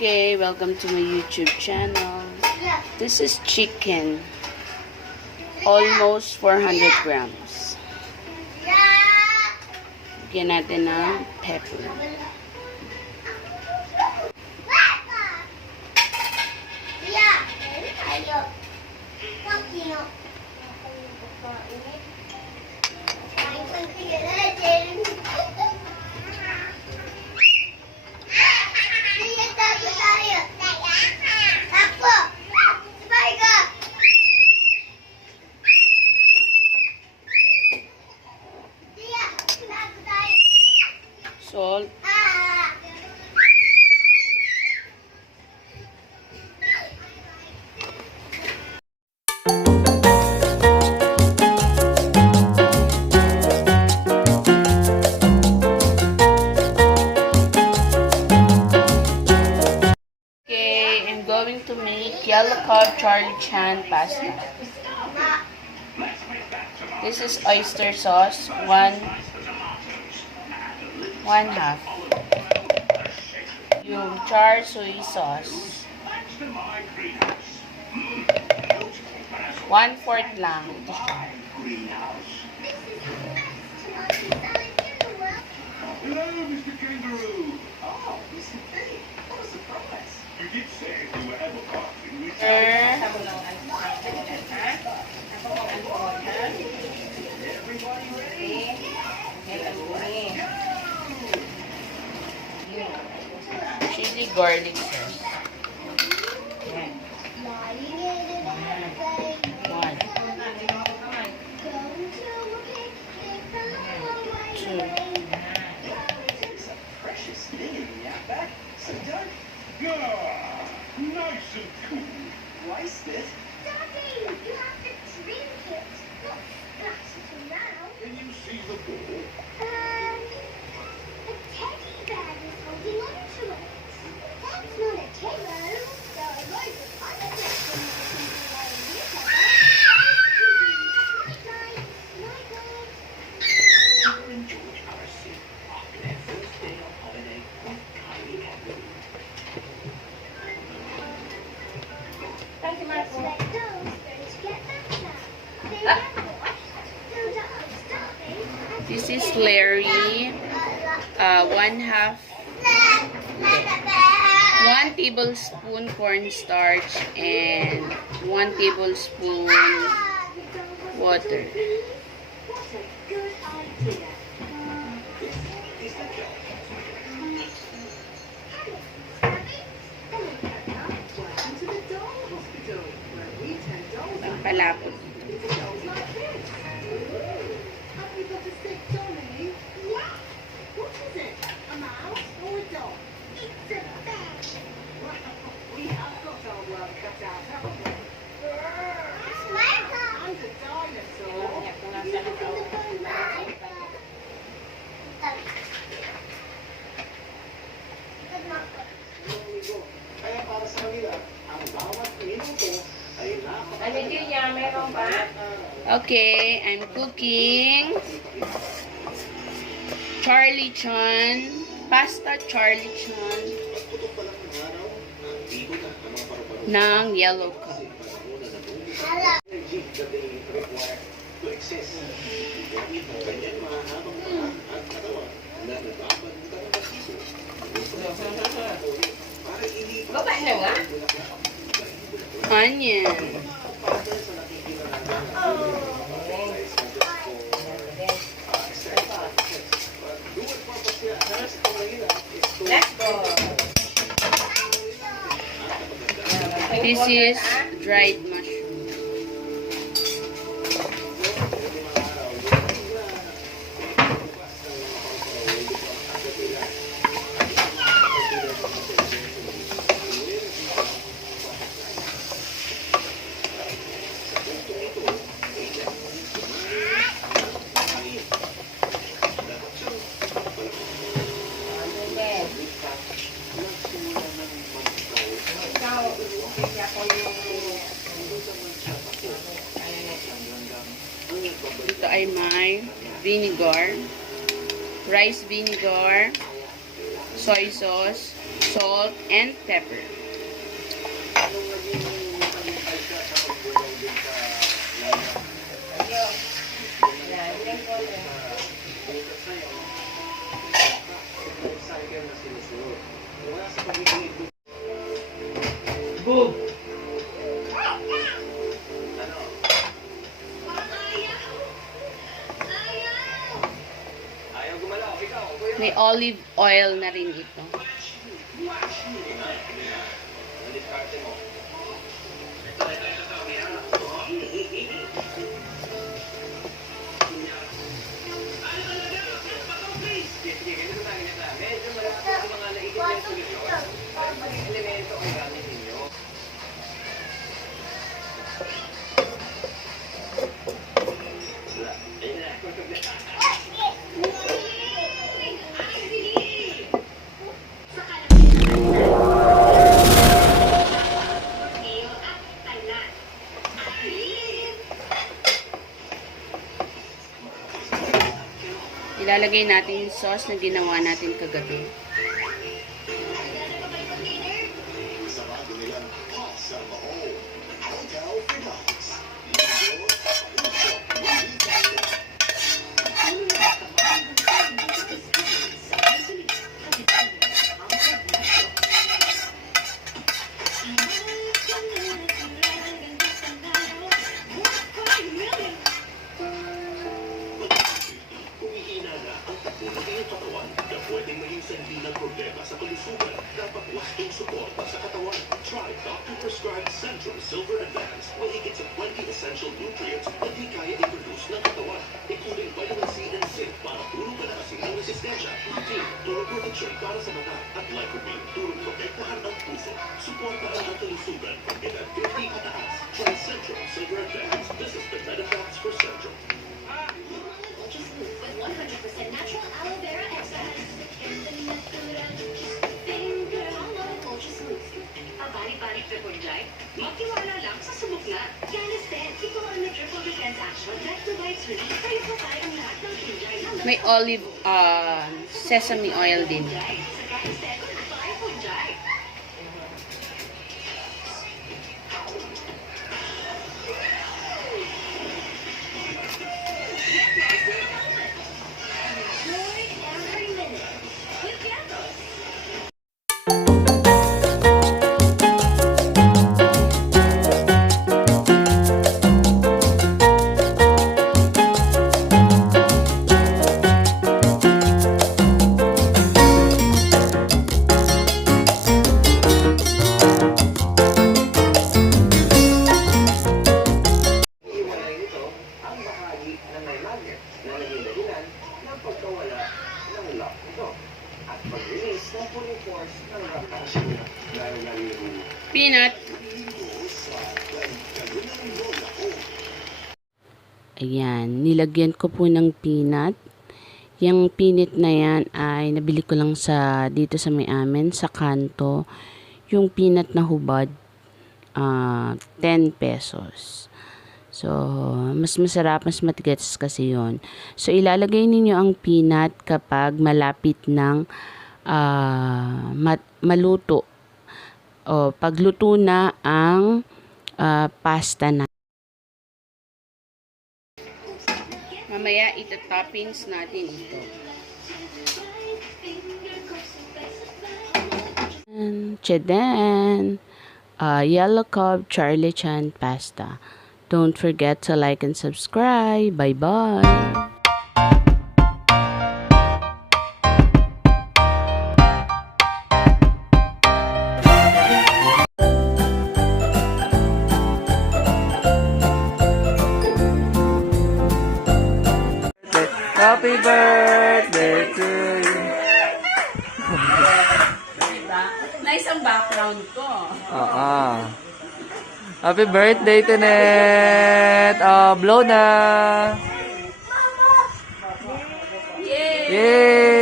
Okay, welcome to my YouTube channel. This is chicken. Almost 400 grams. Lagyan natin ng pepper. Salt. Okay, I'm going to make YellowCabCharlieChanPasta. This is oyster sauce, one half. Yung Char SIU Sauce. 1/4 lang. Ito siya. Hello, Mr. Kangaroo. Oh, Mr. Pig. What a surprise. You did say if we were ever parting, we'd everybody ready? Chili garlic sauce. One. Two. Precious thing in the outback. So don't. Nice and cool. Waste it. Daddy, you have to drink it, not splash it around. Can you see the ball? A teddy bear is holding on to it. That's not a pillow. There are loads of other questions that can be wearing this Night, night. Peter and George are asleep after their first day on holiday with Kylie Kangaroo. Let's let those birds get better. They never watch. Those are starving. This is Slurry. 1/2. 1 tablespoon cornstarch and 1 tablespoon water. What a good idea. Is the job? Welcome to the doll hospital, where we turn dolls into Palapot. dolls like this. Have you got a sick dolly? Yeah, What is it? A mouse or a doll? it's a bear. Well, we have got our work cut out, haven't we? Michael. And a dinosaur. You look in the phone, right? Kaya para sa kanila, ang bawat minuto ay Okay, I'm cooking Charlie Chan, pasta Charlie Chan ng Yellow Cup. Onion. This is dried mushroom. Ito ay may vinegar, rice vinegar, soy sauce, salt, and pepper. Boom! May olive oil na rin ito. Ilalagay natin yung sauce na ginawa natin kagabi. Sarado nilang Sesame Oil. Hotel Relax. Pwedeng maging sanhi ng problema sa kalusugan. Dapat wastong suporta sa katawan. Try doctor-prescribed Centrum Silver Advance. May higit sa 20 essential nutrients na di kaya i-produce ng katawan, including vitamin C and zinc para tulong palakasin ang resistensya, team, tulong protection para sa mata, at lycopene, tulong protektahan ang puso. Suportahan ang kalusugan pag edad 50 pataas. Try Centrum Silver Advance. This is the Medifacts for Centrum. Ultra smooth with 100% natural aloe vera extract. Ultra smooth. Pabalik-balik na punjay, magtiwala lang sa subok na. Yanis din, ito ang triple defense action that provides relief sa iyo pa ang lahat ng punjay. May olive, sesame oil din. Sa Yanis din, kung punjay. Enjoy every minute with Yellow. Iiwalay nito ang bahagi na may magnet na naging dahilan ng pagkawala ng lock nito at pag-release ng pulling force ng rock action. Peanut. Ayan, nilagyan ko po ng peanut. Yung peanut na yan ay nabili ko lang dito sa may amin, sa kanto. Yung peanut na hubad, 10 pesos. So, mas masarap, mas matigas kasi yon. So, ilalagay ninyo ang peanut kapag malapit ng maluto. O, pagluto na ang pasta na. Mamaya, ito-toppings natin ito. Chedan! YellowCabCharlieChanPasta. Don't forget to like and subscribe. Bye-bye! Happy birthday to you. Nice ang background ko. Happy birthday to Net. Blow na. Yay! Yay!